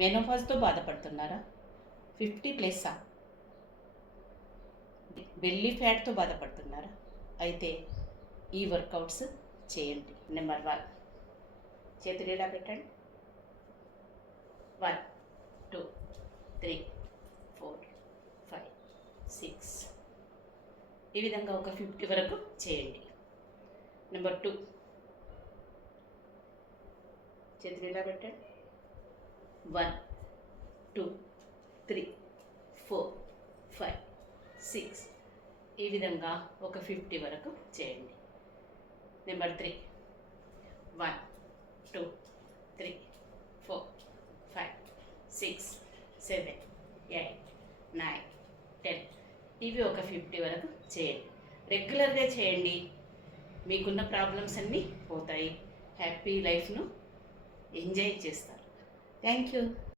మెనోపాజ్తో బాధపడుతున్నారా? 50+, బెల్లీ ఫ్యాట్తో బాధపడుతున్నారా? అయితే ఈ వర్కౌట్స్ చేయండి. నెంబర్ 1, చేతులు ఇలా పెట్టండి. 1 2 3 4 5 6 ఈ విధంగా ఒక 50 వరకు చేయండి. నెంబర్ 2, చేతులు ఇలా పెట్టండి. 1 2 3 4 5 6 ఈ విధంగా ఒక 50 వరకు చేయండి. నెంబర్ 3, 1 2 3 4 5 6 7 8 9 10 ఇవి ఒక 50 వరకు చేయండి. రెగ్యులర్గా చేయండి. మీకున్న ప్రాబ్లమ్స్ అన్నీ పోతాయి. హ్యాపీ లైఫ్ను ఎంజాయ్ చేస్తారు. Thank you.